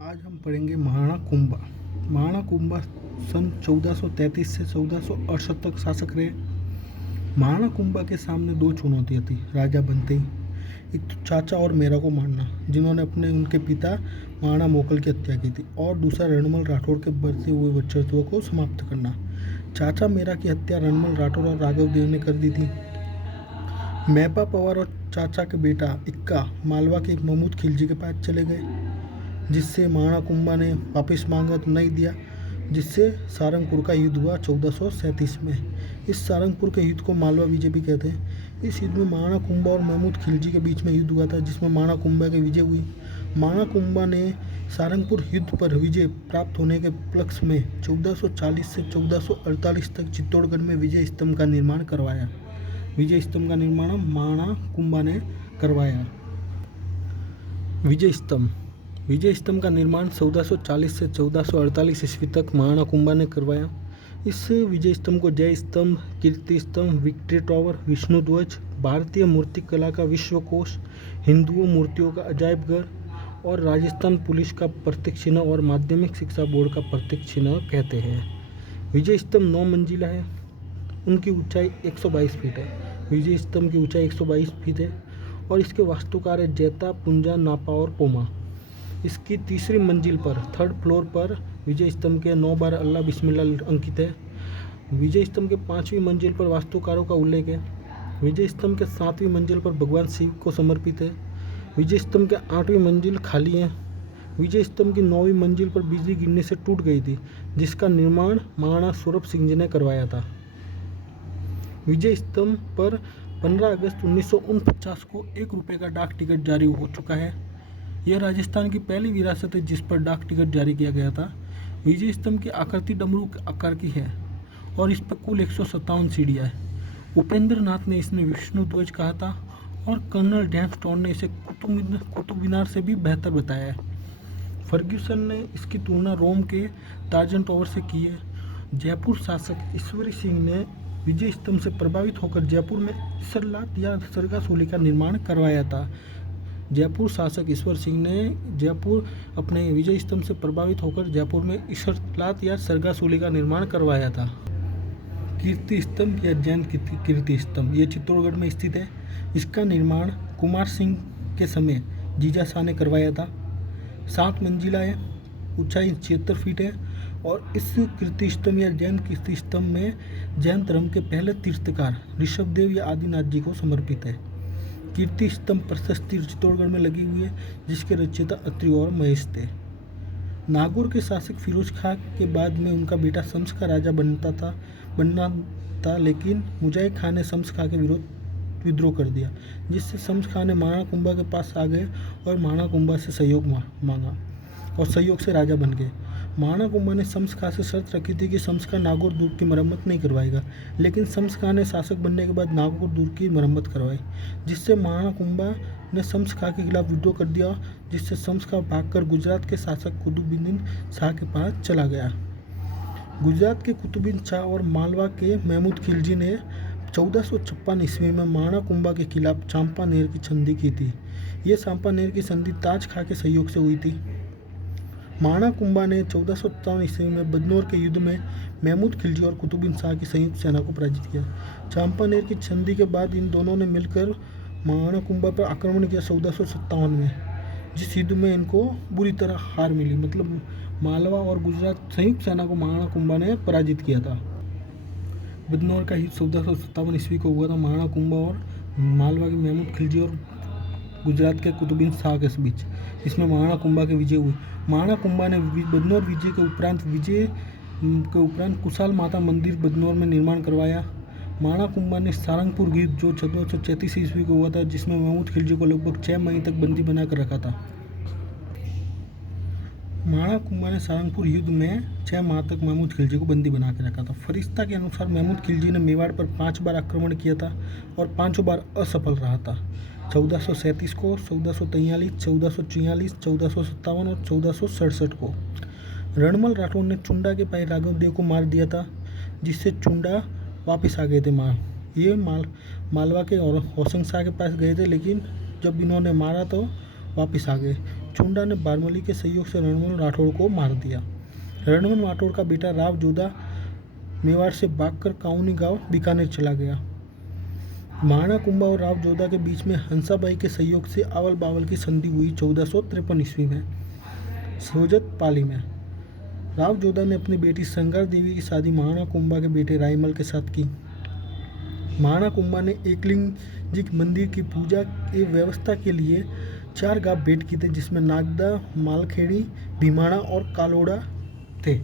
आज हम पढ़ेंगे महाराणा कुंभा। महाराणा कुंभा सन 1433 से 1468 तक शासक रहे। महाराणा कुंभा के सामने दो चुनौतियाँ थी राजा बनते ही। एक तो चाचा और मेरा को मारना, जिन्होंने उनके पिता महाराणा मोकल की हत्या की थी, और दूसरा रणमल राठौड़ के बढ़ते हुए वर्चस्व को समाप्त करना। चाचा मेरा की हत्या रणमल राठौड़ और राघव देव ने कर दी थी। मेहपा पवार और चाचा के बेटा इक्का मालवा के महमूद खिलजी के पास चले गए, जिससे महाराणा कुंभा ने वापस मांगा तो नहीं दिया, जिससे सारंगपुर का युद्ध हुआ 1437 में। इस सारंगपुर के युद्ध को मालवा विजय भी कहते हैं। इस युद्ध में महाराणा कुंभा और महमूद खिलजी के बीच में युद्ध हुआ था, जिसमें महाराणा कुंभा की विजय हुई। महाराणा कुंभा ने सारंगपुर युद्ध पर विजय प्राप्त होने के उपलक्ष्य में 1440 से 1448 तक चित्तौड़गढ़ में विजय स्तंभ का निर्माण करवाया। विजय स्तंभ का निर्माण महाराणा कुंभा ने करवाया। विजय स्तंभ का निर्माण 1440 से 1448 ईस्वी तक महाराणा कुंभा ने करवाया। इस विजय स्तंभ को जय स्तंभ, कीर्ति स्तंभ, विक्ट्री टावर, विष्णु ध्वज, भारतीय मूर्तिकला का विश्वकोश, हिंदुओं मूर्तियों का अजायब घर और राजस्थान पुलिस का प्रतीक चिन्ह और माध्यमिक शिक्षा बोर्ड का प्रतीक चिन्ह कहते हैं। विजय स्तंभ 9 मंजिला है। उनकी ऊंचाई 122 फीट है। विजय स्तंभ की ऊंचाई 122 फीट है और इसके वास्तुकार है जैता, पुंजा, नापा और पोमा। इसकी तीसरी मंजिल पर, थर्ड फ्लोर पर विजय स्तंभ के 9 बार अल्लाह बिस्मिल्लाह अंकित है। विजय स्तंभ के 5वीं मंजिल पर वास्तुकारों का उल्लेख है। विजय स्तंभ के 7वीं मंजिल पर भगवान शिव को समर्पित है। विजय स्तंभ के 8वीं मंजिल खाली है। विजय स्तंभ की 9वीं मंजिल पर बिजली गिरने से टूट गई थी, जिसका निर्माण महाराणा सूरभ सिंह जी ने करवाया था। विजय स्तंभ पर 15 अगस्त 1949 को 1 रुपये का डाक टिकट जारी हो चुका है। यह राजस्थान की पहली विरासत है जिस पर डाक टिकट जारी किया गया था। विजय स्तंभ की आकृति डमरू आकार की है और इस पर कुल 157 सीढ़ियाँ हैं। उपेंद्र नाथ ने इसमें विष्णु ध्वज कहा था और कर्नल डैन स्टोन ने इसे कुतुब मीनार से भी बेहतर बताया है। फर्ग्यूसन ने इसकी तुलना रोम के ताजन टावर से की है। जयपुर शासक ईश्वरी सिंह ने विजय स्तंभ से प्रभावित होकर जयपुर में ईसरलात या सरगासूली का निर्माण करवाया था। जयपुर शासक ईश्वर सिंह ने अपने विजय स्तंभ से प्रभावित होकर जयपुर में ईसरलात या सरगासूली का निर्माण करवाया था। कीर्ति स्तंभ या जैन कीर्ति स्तंभ ये चित्तौड़गढ़ में स्थित है। इसका निर्माण कुमार सिंह के समय जीजा शाह ने करवाया था। 7 मंजिला है, ऊंचाई 76 फीट है और इस कीर्ति स्तंभ या जैन कीर्ति स्तंभ में जैन धर्म के पहले तीर्थकार ऋषभदेव या आदिनाथ जी को समर्पित है। कीर्ति स्तंभ प्रशस्ति चित्तौड़गढ़ में लगी हुई है, जिसके रचयिता अत्रि और महेश थे। नागौर के शासक फिरोज खां के बाद में उनका बेटा शम्स खां राजा बनना था, लेकिन मुजाहिद खान ने शम्स खां के विद्रोह कर दिया, जिससे शम्स खां ने महाराणा कुंभा के पास आ गए और महाराणा कुंभा से सहयोग मांगा और सहयोग से राजा बन गए। महाराणा कुंभा ने शम्स खां से शर्त रखी थी कि शम्स खां नागौर दुर्ग की मरम्मत नहीं करवाएगा, लेकिन शम्स खां ने शासक बनने के बाद नागौर दुर्ग की मरम्मत करवाई, जिससे महाराणा कुंभा ने शम्स खां के खिलाफ विद्रोह कर दिया, जिससे शम्स खां भागकर गुजरात के शासक कुतुबुद्दीन शाह के पास चला गया। गुजरात के कुतुबुद्दीन शाह और मालवा के महमूद खिलजी ने 1456 ईस्वी में महाराणा कुंभा के खिलाफ चांपानेर की संधि की थी। ये चांपानेर की संधि ताज खां के सहयोग से हुई थी। महाराणा कुंभा ने 1457 ईस्वी में बदनौर के युद्ध में महमूद खिलजी और कुतुबुद्दीन शाह की संयुक्त सेना को पराजित किया। चांपानेर की संधि के बाद इन दोनों ने मिलकर महाराणा कुंभा पर आक्रमण किया 1457 में, जिस युद्ध में इनको बुरी तरह हार मिली। मतलब मालवा और गुजरात संयुक्त सेना को महाराणा कुंभा ने पराजित किया था। बदनौर का युद्ध 1457 ईस्वी को हुआ था महाराणा कुंभा और मालवा के महमूद खिलजी और गुजरात के कुतुबुद्दीन शाह के बीच। इसमें महाराणा कुंभा की विजय हुई। महाराणा कुंभा ने बदनौर विजय के उपरांत कुशाल माता मंदिर बदनौर में निर्माण करवाया। महाराणा कुंभा ने सारंगपुर युद्ध जो 1433 ईस्वी को हुआ था, जिसमें महमूद खिलजी को लगभग 6 महीने तक बंदी बनाकर रखा था। महाराणा कुंभा ने सारंगपुर युद्ध में 6 माह तक महमूद खिलजी को बंदी बना के रखा था। फरिश्ता के अनुसार महमूद खिलजी ने मेवाड़ पर 5 बार आक्रमण किया था और 5 बार असफल रहा था। 1437 को, 1443, 1444, 1457 और 1467 को। रणमल राठौड़ ने चुंडा के भाई राघव देव को मार दिया था, जिससे चुंडा वापस आ गए थे। ये मालवा के होशंग शाह के पास गए थे, लेकिन जब इन्होंने मारा तो वापस आ गए। छुंडा ने बारमली के सहयोग से रणमल राठौड़ को मार दिया। रणमल राठौड़ का बेटा राव जोधा मेवाड़ से भागकर काउनी गांव बीकानेर चला गया। महाराणा कुंभा और राव जोधा के बीच में हंसाबाई के सहयोग से आवल बावल की संधि हुई 1453 ईस्वी में सोजत पाली में। राव जोधा ने अपनी बेटी संगार देवी की शादी महाराणा कुंभा के बेटे रायमल के साथ की। महाराणा कुंभा ने एकलिंग जी मंदिर की पूजा की व्यवस्था के लिए 4 गांव भेंट किए थे, जिसमें नागदा, मालखेड़ी, भीमाणा और कालोड़ा थे।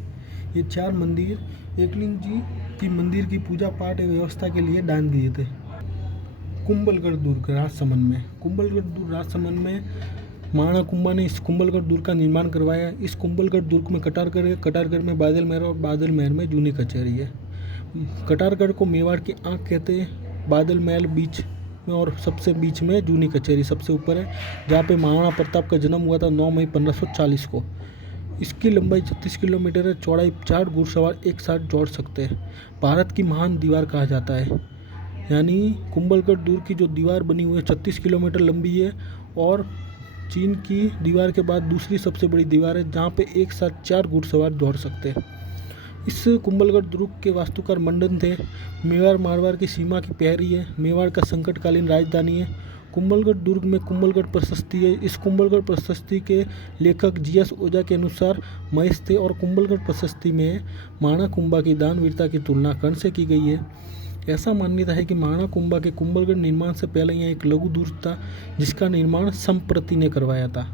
ये 4 मंदिर एकलिंग जी की मंदिर की पूजा पाठ व्यवस्था के लिए दान दिए थे। कुंभलगढ़ दुर्ग राजसमंद में। कुंभलगढ़ दुर्ग राजसमंद में महाराणा कुंभा ने इस कुंभलगढ़ दुर्ग का निर्माण करवाया। इस कुंभलगढ़ दुर्ग में कटारगढ़ में बादल महल और बादल महल में जूनी कचहरी है। कटारगढ़ को मेवाड़ की आंख कहते हैं। बादल महल बीच में और सबसे बीच में जूनी कचहरी सबसे ऊपर है, जहाँ पे महाराणा प्रताप का जन्म हुआ था 9 मई 1540 को। इसकी लंबाई 36 किलोमीटर है, चौड़ाई 4 घुड़सवार एक साथ जोड़ सकते हैं। भारत की महान दीवार कहा जाता है। यानी कुंभलगढ़ दुर्ग की जो दीवार बनी हुई है 36 किलोमीटर लंबी है और चीन की दीवार के बाद दूसरी सबसे बड़ी दीवार है, जहाँ पे एक साथ 4 घुड़सवार दौड़ सकते हैं। इस कुंभलगढ़ दुर्ग के वास्तुकार मंडन थे। मेवाड़ मारवाड़ की सीमा की प्रहरी है। मेवाड़ का संकटकालीन राजधानी है। कुंभलगढ़ दुर्ग में कुंभलगढ़ प्रशस्ति है। इस कुंभलगढ़ प्रशस्ति के लेखक GS ओझा के अनुसार महेश थे और कुंभलगढ़ प्रशस्ति में महाराणा कुंभा की दानवीरता की तुलना कर्ण से की गई है। ऐसा मान्यता है कि महाराणा कुंभा के कुंभलगढ़ निर्माण से पहले यहाँ एक लघु दुर्ग था, जिसका निर्माण संप्रति ने करवाया था।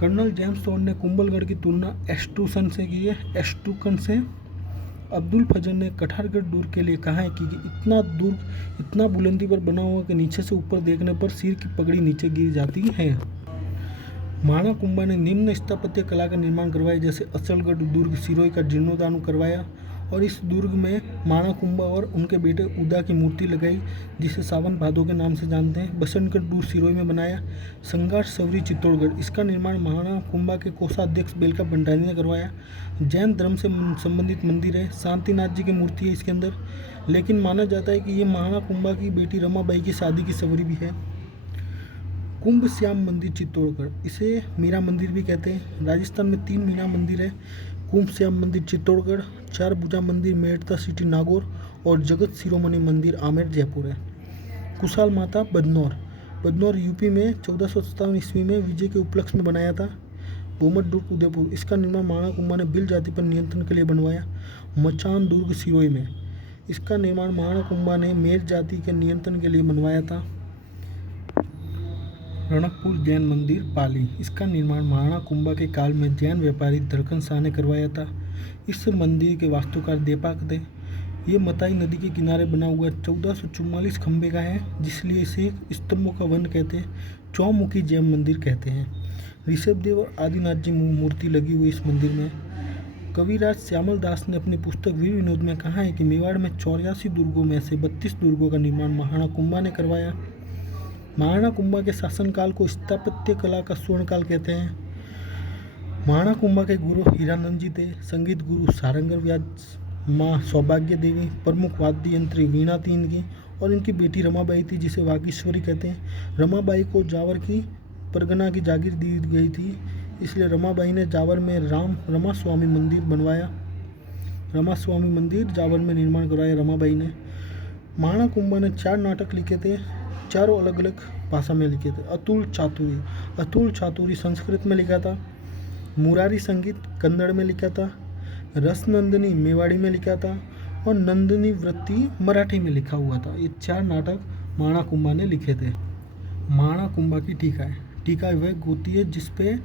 कर्नल जेम्स टोड ने कुंभलगढ़ की तुलना एस्टूसन से की है। एस्टूकन से अब्दुल फजल ने कठारगढ़ दुर्ग के लिए कहा है कि इतना दुर्ग इतना बुलंदी पर बना हुआ कि नीचे से ऊपर देखने पर सिर की पगड़ी नीचे गिर जाती है। महाराणा कुंभा ने निम्न स्थापत्य कला का निर्माण करवाया, जैसे असलगढ़ दुर्ग सिरोही का जीर्णोद्धार करवाया और इस दुर्ग में महाराणा कुंभा और उनके बेटे उदा की मूर्ति लगाई, जिसे सावन भादो के नाम से जानते हैं। बसंतगढ़ दुर्ग सिरोही में बनाया। संघार सवरी चित्तौड़गढ़, इसका निर्माण महाराणा कुंभा के कोषाध्यक्ष बेलका भंडारी ने करवाया। जैन धर्म से संबंधित मंदिर है। शांतिनाथ जी की मूर्ति है इसके अंदर, लेकिन माना जाता है कि ये महाराणा कुंभा की बेटी रमाबाई की शादी की सवरी भी है। कुंभ श्याम मंदिर चित्तौड़गढ़, इसे मीरा मंदिर भी कहते हैं। राजस्थान में 3 मीरा मंदिर है। कुंभ श्याम मंदिर चित्तौड़गढ़, 4 भुजा मंदिर मेड़ता सिटी नागौर और जगत शिरोमणि मंदिर आमेर जयपुर है। कुशाल माता बदनौर यूपी में 1457 ईस्वी में विजय के उपलक्ष्य में बनाया था। गोमट दुर्ग उदयपुर, इसका निर्माण महाराणा कुंभा ने भिल जाति पर नियंत्रण के लिए बनवाया। मचान दुर्ग सिरोही में, इसका निर्माण महाराणा कुंभा ने मेर जाति के नियंत्रण के लिए बनवाया था। रणकपुर जैन मंदिर पाली, इसका निर्माण महाराणा कुंभा के काल में जैन व्यापारी धड़कन शाह ने करवाया था। इस मंदिर के वास्तुकार देपाक थे। ये मताई नदी के किनारे बना हुआ 1444 खंबे का है, जिसलिए इसे स्तंभों का वन कहते हैं। चौमुखी जैन मंदिर कहते हैं। ऋषभदेव और आदिनाथ जी मूर्ति लगी हुई इस मंदिर में। कविराज श्यामल दास ने अपनी पुस्तक वीर विनोद में कहा है कि मेवाड़ में 84 दुर्गों में से 32 दुर्गों का निर्माण महाराणा कुंभा ने करवाया। महाराणा कुंभा के शासनकाल को स्थापत्य कला का स्वर्णकाल कहते हैं। महाराणा कुंभा के गुरु हीरानंद जी थे। संगीत गुरु सारंगर व्यास, माँ सौभाग्य देवी, प्रमुख वाद्य यंत्री वीणा थी इनकी, और इनकी बेटी रमाबाई थी, जिसे वागीश्वरी कहते हैं। रमाबाई को जावर की परगना की जागीर दी गई थी, इसलिए रमाबाई ने जावर में रमा स्वामी मंदिर बनवाया। रमा स्वामी मंदिर जावर में निर्माण करवाया रमाबाई ने। महाराणा कुंभा ने 4 नाटक लिखे थे, चारों अलग अलग भाषा में लिखे थे। अतुल चातुरी संस्कृत में लिखा था। मुरारी संगीत कन्नड़ में लिखा था। रसनंदिनी मेवाड़ी में लिखा था और नंदिनी वृत्ति मराठी में लिखा हुआ था। ये 4 नाटक महाराणा कुंभा ने लिखे थे। महाराणा कुंभा की टीका है। टीका वह होती है जिसपे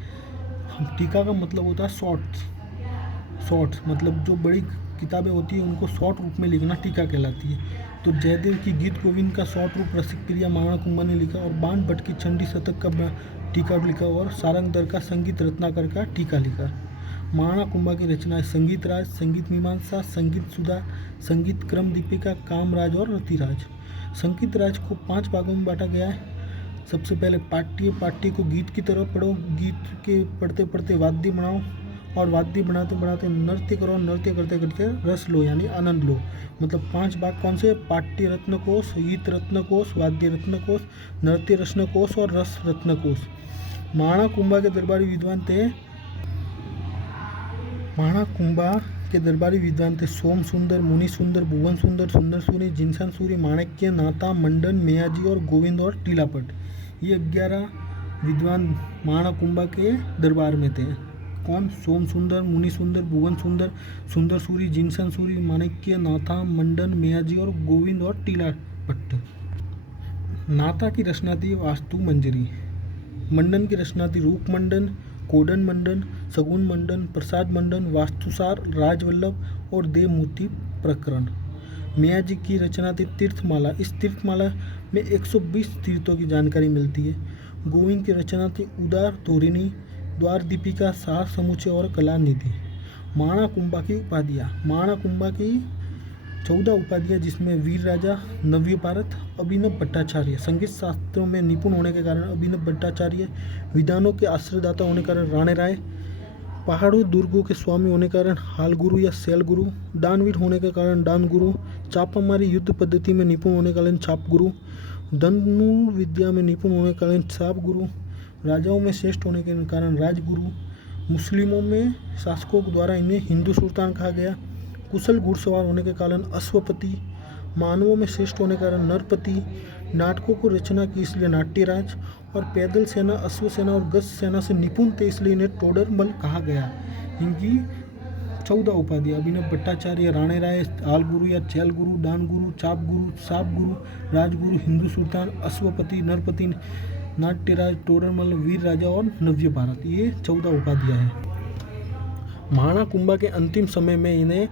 टीका का मतलब होता है शॉर्ट्स, मतलब जो बड़ी किताबें होती है उनको शॉर्ट रूप में लिखना टीका कहलाती है। तो जयदेव की गीत गोविंद का शॉर्ट रूप रसिक प्रिया महाराणा कुंभा ने लिखा, और बाण भट्ट की चंडी शतक का टीका लिखा, और सारंगधर का संगीत रत्नाकर का टीका लिखा। महाराणा कुंभा की रचनाएं संगीत राज, संगीत मीमांसा, संगीत सुधा, संगीत क्रम दीपिका, कामराज और रतिराज। संगीत राज को 5 भागों में बांटा गया है। सबसे पहले पाठ्य को गीत की तरह पढ़ो, गीत के पढ़ते पढ़ते वाद्य बनाओ, और वाद्य बनाते बनाते नृत्य करो, नृत्य करते करते रस लो यानी आनंद लो। मतलब 5 भाग कौन से? पाठ्य रत्न कोश, गीत रत्न कोश, वाद्य रत्न कोश, नृत्य रत्न कोश और रस रत्न कोश। महाणा कुंभा के दरबारी विद्वान थे महाणा कुंभा के दरबारी विद्वान थे सोम सुंदर, मुनि सुंदर, भुवन सुंदर, सुंदर सूरी, जिनसान सूरी, माणक्य, नाथा, मंडन, मेयाजी और गोविंद और टीलापट। ये 11 विद्वान महाणा कुंभा के दरबार में थे। कौन? सोम सुंदर, मुनि सुंदर, भुवन सुंदर, सुंदर सूरी, जिनसान सूरी, माणक्य, नाथा, मंडन, मेयाजी और गोविंद और टीलापट। नाथा की रचना थी वास्तु मंजरी। मंडन की रचना थी रूप मंडन, कोडन मंडन, सगुन मंडन, प्रसाद मंडन, वास्तुसार, राजवल्लभ और देवमूर्ति प्रकरण। मेयाजी की रचना थी तीर्थमाला। इस तीर्थमाला में 120 तीर्थों की जानकारी मिलती है। गोविंद की रचना थी उदार धोरिणी, द्वार दीपिका, सार समुच्चय और कला निधि। महाणा कुंभा की उपाधियाँ। महाणा कुंभा की 14 उपाधियाँ, जिसमें वीर राजा, नव्य भारत, अभिनव भट्टाचार्य। संगीत शास्त्रों में निपुण होने के कारण अभिनव भट्टाचार्य, विधानों के आश्रयदाता होने के कारण राणे राय, पहाड़ों दुर्गों के स्वामी होने के कारण हाल गुरु या शैल गुरु, दानवीर होने के कारण दान गुरु, चापामारी युद्ध पद्धति में निपुण होने के कारण चाप गुरु, धनु विद्या में निपुण होने के कारण चाप गुरु, राजाओं में श्रेष्ठ होने के कारण राजगुरु, मुस्लिमों में शासकों द्वारा इन्हें हिंदू सुल्तान कहा गया, कुशल घुड़सवार होने के कारण अश्वपति, मानवों में श्रेष्ठ होने के कारण नरपति, नाटकों को रचना की इसलिए नाट्यराज, और पैदल सेना, अश्व सेना और गज सेना से निपुण थे इसलिए इन्हें टोडरमल कहा गया। इनकी 14 उपाधियाँ। अभिनव भट्टाचार्य, राणे राय, आल गुरु या चैल गुरु, दान गुरु, चाप गुरु, साप गुरु, राजगुरु, हिंदू सुल्तान, अश्वपति, नरपति, नाट्यराज, टोडरमल, वीर राजा और नव्य भारत। ये 14 उपाधियाँ हैं। महाणा कुंभा के अंतिम समय में इन्हें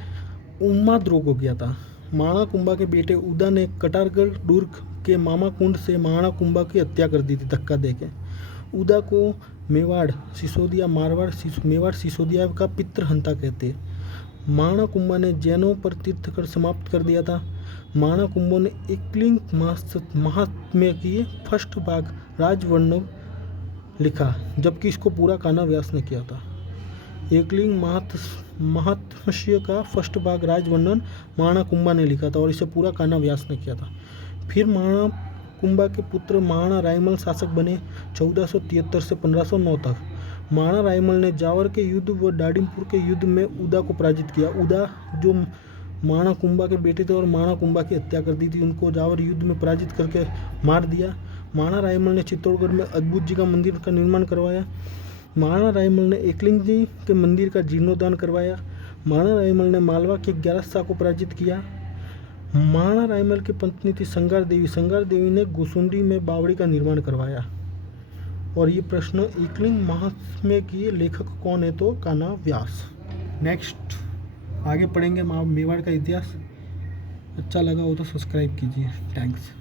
उन्माद रोग हो गया था। महाणा कुंभा के बेटे उदा ने कटारगढ़ दुर्ग के मामा कुंड से महाणा कुंभा की हत्या कर दी थी धक्का देके। उदा को मेवाड़ सिसोदिया मेवाड़ सिसोदिया का पितृहंता कहते। महाणा कुंभा ने जैनों पर तीर्थ कर समाप्त कर दिया था। महाणा कुंभा ने एकलिंग महात्म्य की फर्स्ट भाग राजवर्णव लिखा, जबकि इसको पूरा कान्हा व्यास ने किया था। एकलिंग महात्म्य का फर्स्ट भाग राजवर्णन महाणा कुंभा ने लिखा था और इसे पूरा कान्हा व्यास ने किया था। फिर महाणा कुंभा के पुत्र महाणा रायमल शासक बने 1473 से 1509 तक। महाणा रायमल ने जावर के युद्ध व डाडिमपुर के युद्ध में उदा को पराजित किया। उदा जो महाणा कुंभा के बेटे थे और महाणा कुंभा की हत्या कर दी थी, उनको जावर युद्ध में पराजित करके मार दिया। महाणा रायमल ने चित्तौड़गढ़ में अद्भुत जी का मंदिर का निर्माण करवाया। महाणा रायमल ने एकलिंग जी के मंदिर का जीर्णोद्धार करवाया। महाणा रायमल ने मालवा के 11 शाह को पराजित किया। महाणा रायमल की पत्नी थी संगार देवी। संगार देवी ने गोसुंडी में बावड़ी का निर्माण करवाया। और ये प्रश्न एकलिंग महात्म्य की लेखक कौन है? तो कान्हा व्यास। नेक्स्ट आगे पढ़ेंगे मेवाड़ का इतिहास। अच्छा लगा हो तो सब्सक्राइब कीजिए। थैंक्स।